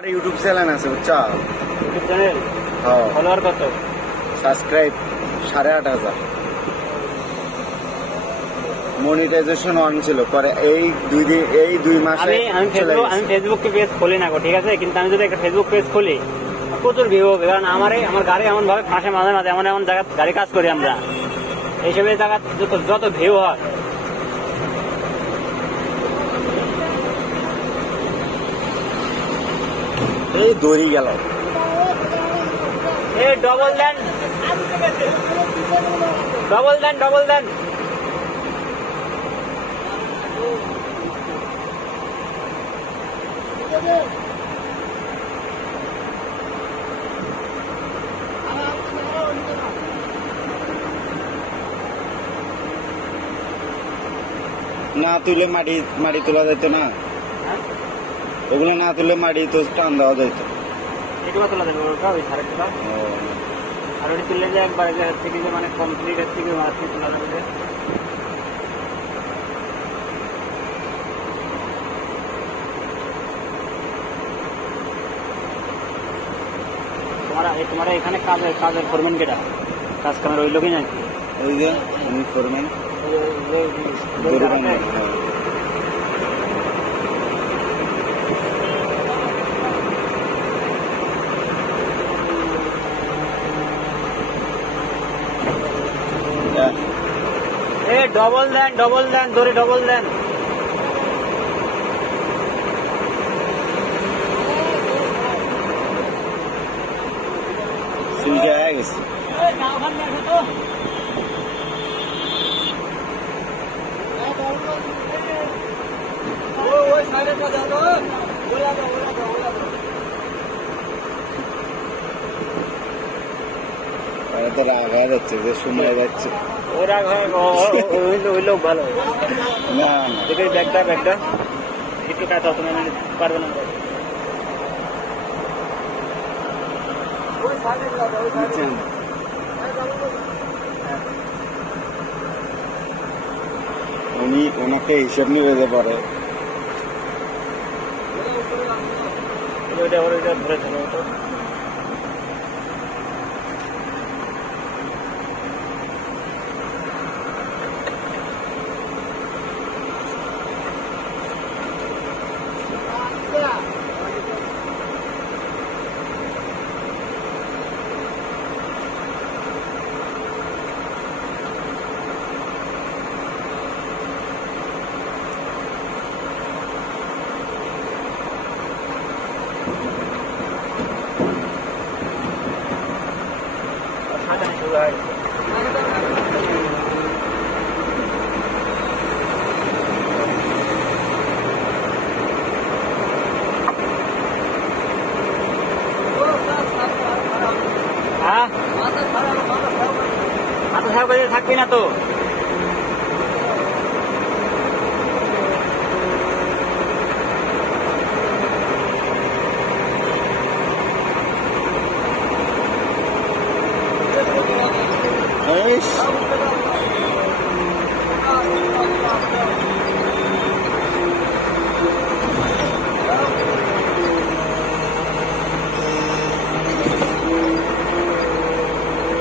YouTube channel আছে বুঝছো? YouTube channel? হ্যাঁ। ফলোয়ার কত? সাবস্ক্রাইব 8,500। মনিটাইজেশন অন ছিল, পরে এই 2 মাসে আমি ফেসবুকে পেজ খুলি না গো, ঠিক আছে? কিন্তু আমি যদি একটা ফেসবুক পেজ খুলি প্রচুর ভিউ হবে, কারণ আমার গাড়ি এমন ভাবে ফাঁসে মাঝে মাঝে এমন জায়গা গাড়ি কাজ করি আমরা, এইসব জায়গা যত ভিউ হয়। এই দড়ি গেল, এই ডবল দেন, ডবল দেন, ডবল দেন। না তুলে মাটি তোলা যাইতো না, ওগুলো না তুলে মাটি তো টান দেওয়া যাইতো। এগুলো তোলা যাবে ওই ধারেগুলো, আর ওটি তুললে যে একবার থেকে যে মানে কমপ্লিট এর থেকে মাটি তোলা যাবে। তোমার এখানে কাজের ফোরম্যান কেটা কাজ কামের ওই লোকই নাকি? ওই যে উনি ফোরম্যান। ডবল দেন, ডবল দেন, ধরে ডবল দেন। সিলকে আয়া গেছে। তো রাগ হয়ে যাচ্ছে যে শুনে যাচ্ছে, ওই রাগ হয় ওই লোক ভালো না দেখে ব্যাগটা একটু কাজ তুমি পারবে না। ওনাকে হিসেব নিয়ে যেতে পারে। ধরে থাকবি না তো।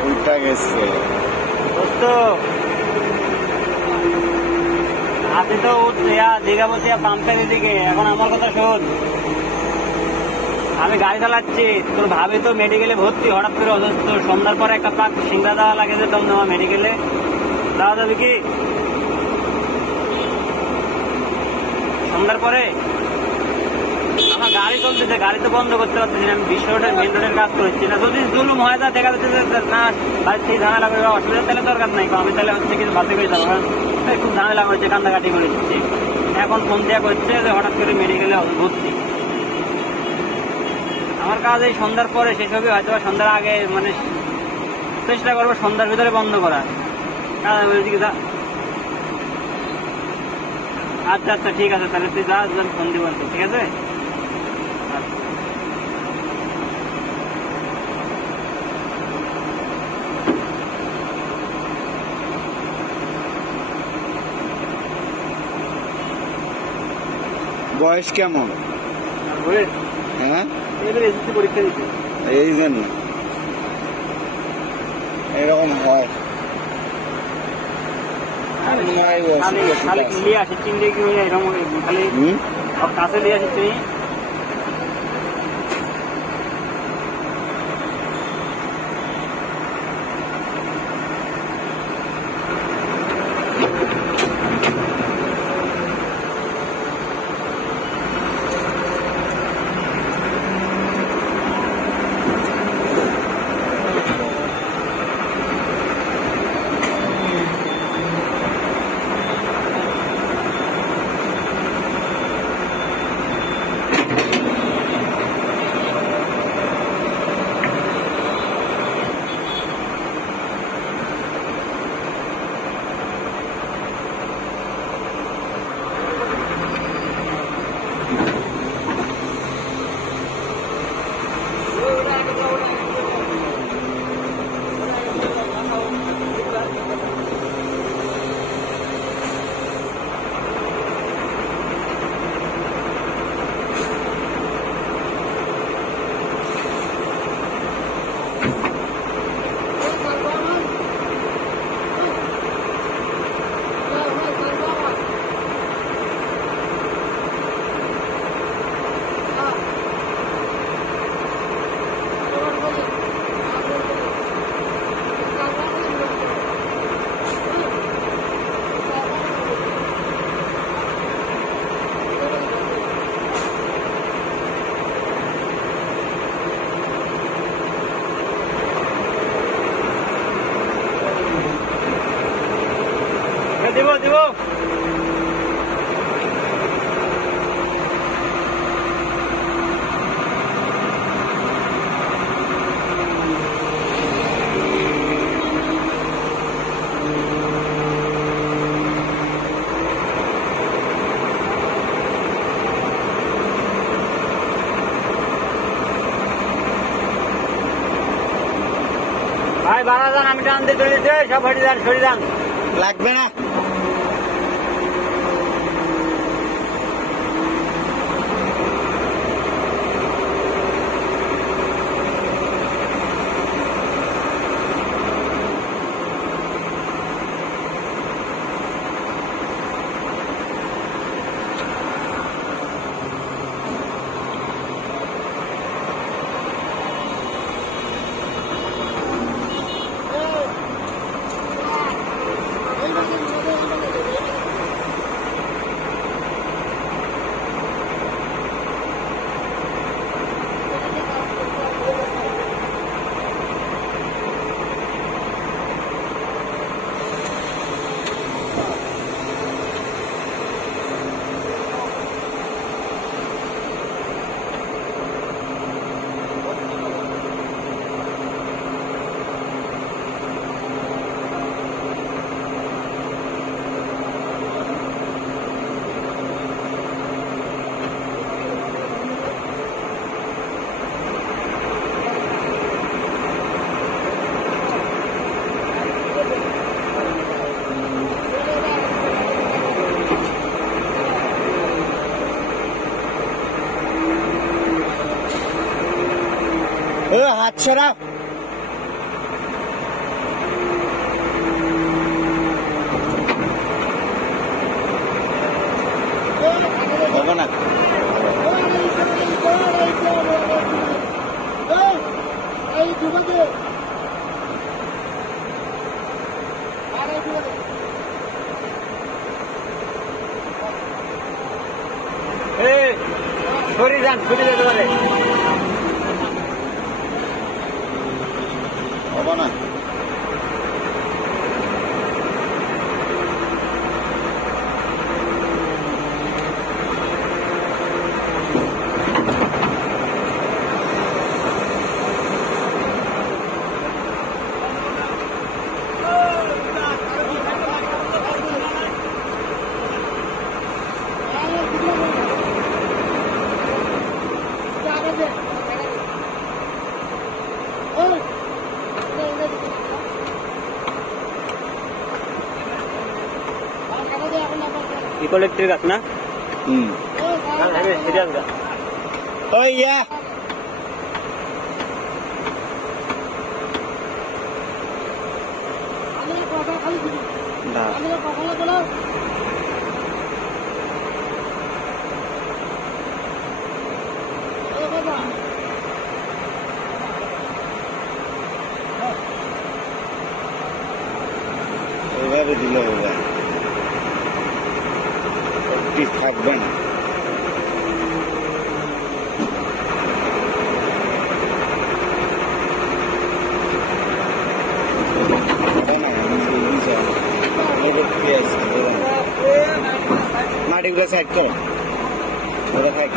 উল্টা গেছে আপনি তো দীঘাবতিয়া পাম্পের দিকে। এখন আমার কথা শোন, আমি গাড়ি চালাচ্ছি, তোর ভাবি তো মেডিকেলে ভর্তি, হঠাৎ করে অসুস্থ, সন্ধ্যার পরে একটা পাক সিঙ্গা দেওয়া লাগে, যে তখন আমার মেডিকেলে দেওয়া যাবে কি সন্ধ্যার পরে? আমার গাড়ি চলতেছে, গাড়ি তো বন্ধ করতে পারতেছি না, আমি বিশ্ব রোডের মেন রোডের কাজ করছি না। যদি জুলুম হয় তা দেখা যাচ্ছে না বাড়ি থেকে ঝামেলা করে অসুবিধা, তাহলে দরকার নাই, আমি তাহলে হচ্ছে কিছু বাসে করে যাবো, খুব ঝামেলা করছে, কান্দাকাটি করে দিচ্ছি। এখন ফোন দেওয়া করছে যে হঠাৎ করে মেডিকেলে ভর্তি। আমার কাজ এই সন্ধ্যার পরে শেষ হবে, হয়তো সন্ধ্যার আগে, মানে চেষ্টা করবো সন্ধ্যার ভিতরে বন্ধ করার। আচ্ছা আচ্ছা ঠিক আছে, তাহলে তুই যা, ফোন দিব, ঠিক আছে? বয়স কেমন? বুঝলেন? হ্যাঁ এবার এসএসসি পরীক্ষা দিচ্ছি। এই জন্য এরকম হয়। খালি লিয়ে আসি চিনতে কি হয়ে এরকম খালি কাছে লিয়ে আসি তুমি দেবো দেবো ভাই বাড়া যান আমি টান দিয়ে চলে যেতে সব হটে যান সরে যান লাগবে না। হাত ছড়া হবে না। সরে যান সরে যেতে পারে হবে না। ইকোলেকট্রিক গাছ না? সিরিয়াস গাছ। ওই ইয়া না এভাবে দিলে হবে একটি থাকবে না মাটিগুলো সাইড কর ওরা থাক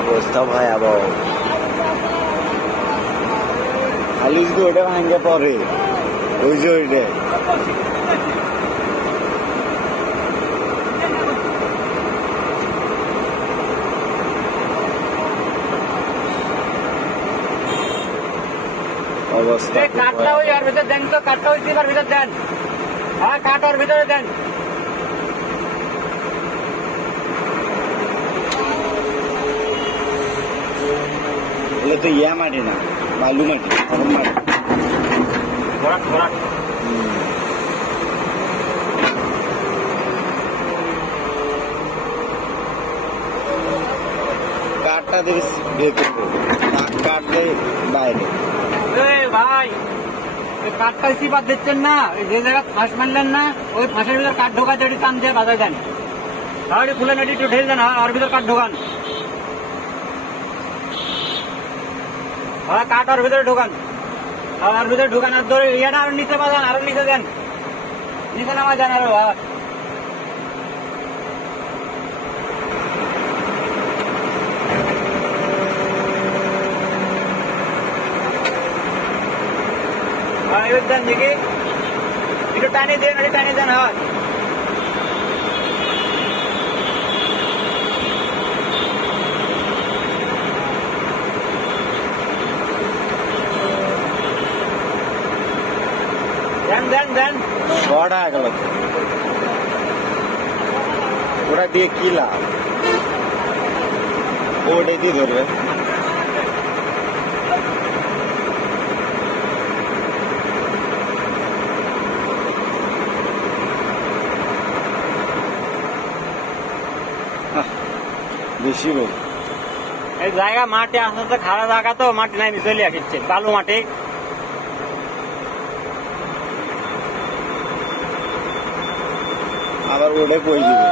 অবস্থা ভয়াবহ খালি যদি ওটা ভাঙে পরে ওই যে ওইটা অবস্থা কাঠটা ওই আর ভিতরে দেন তো, কাঠটা ওই সিপার ভিতর দেন। হ্যাঁ কাঠ ওর ভিতরে দেন। এগুলো তো ইয়া মাটি না, বালু মাটি, নরম মাটি। ভরাট ভরাট কাঠটা দেবে ভেতরে, কাঠ দেয় বাইরে। ভাই কাঠটা সিপার দিচ্ছেন না, যে জায়গায় ফাঁস মারলেন না ওই ফাঁসের ভিতর কাঠ ঢোকা দিয়ে টান দিয়ে বাজার দেন। তাহলে খুলে নেটি একটু ঢেলে দেন, আর ভিতর কাঠ ঢোকান। হ্যাঁ কাঠ আর ভিতরে ঢোকান, আর ভিতরে ঢোকান। আর ধরে ইয়াটা আরো নিচে বাজান, আরো নিচে দেন, নিচে নামা যান আরো। এবার দেন দেখি, একটু টানি দেন, একটু টানি দেন। হ্যাঁ দেন দেন দেন। শর্ট হয়ে গেল, ওরা দিয়ে কি লাভ? ওটাই দিয়ে ধরবে। বেশি বল এই জায়গা মাটি আস্তে আস্তে খারাপ জায়গা তো, মাটি নাই চলে আসছে, বালু মাটি। আবার ওটা কই দিবে।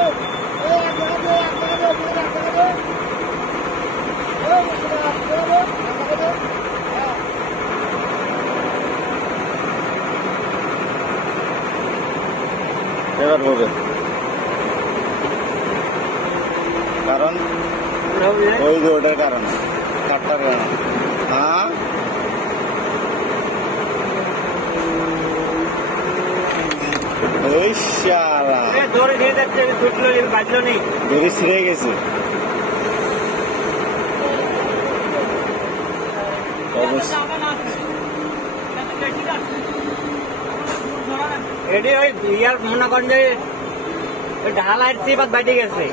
এবার হবে, কারণ ওই যে ওটার কারণে, কাঠটার কারণে। হ্যাঁ ওই শালা দৌড়ে দিয়ে যাচ্ছে, ছুটলো বাজলো নি, দড়ি ছিঁড়ে গেছে। এটি ওই ইয়ার মনে করেন যে ওই ঢালাইয়ের সিপাত বাইটে গেছে।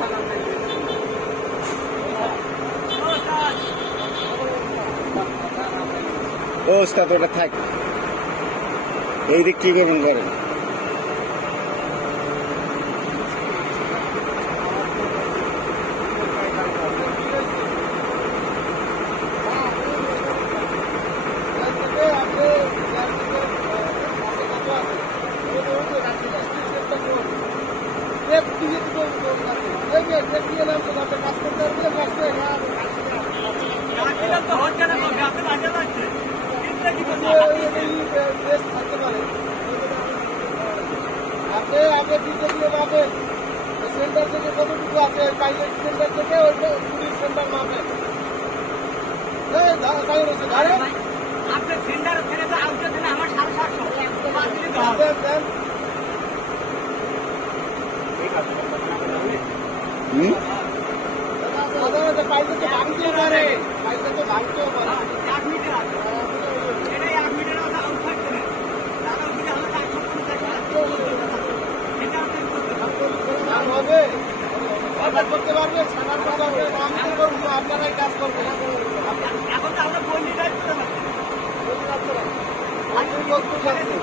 ও ওস্তাদ ওটা থাক, এই দিক কি করবেন করেন। হচ্ছে না, থাকতে পারে আপনি আগে দিতে দিলে পাবেন সেন্টার থেকে কতটুকু আছে পাইলট সেন্টার থেকে ওই পুলিশ সেন্টার মাপেন আপনার সেন্টার থেকে তো আউটটা দিলে আমার 750 দেন পাইলট তো ভাঙতেও পারে পাইলট তো ভাঙতেও পারে 1 মিটার আছে এটা 1 মিটার আছে আউট থাকতে না দাদা দিলে হলো 450 টাকা হবে অর্ডার করতে পারবে ছানার কথা হবে আমি করবো আপনারাই কাজ করবেন এখন তো আমরা কোন ডিজাইন করতে পারছি আপনি করতে পারছেন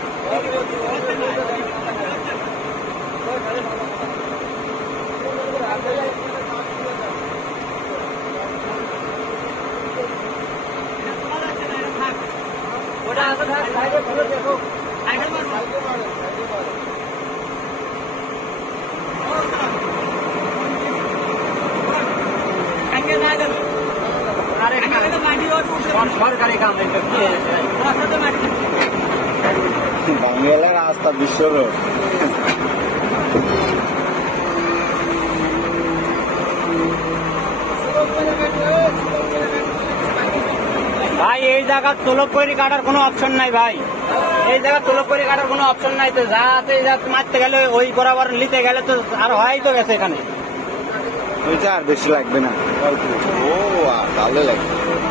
ওটা আছে থাক সাইডে ঘুরে দেখো সাইকেল মারো সাইডে মারেন সাইডে মারেন কাকে না দেন আরে এখানে তো মাটি ওর সরকারি কাম এটা কি রাস্তা তো মাটি বাংলা রাস্তা বিশ্ব রোড ভাই এই জায়গা তলব করে কাটার কোনো অপশন নাই ভাই এই জায়গা তলব করে কাটার কোনো অপশন নাই তো যা আছে যা মারতে গেলে ওই বরাবর নিতে গেলে তো আর হয় তো গেছে এখানে ওইটা আর বেশি লাগবে না ও তাহলে লাগবে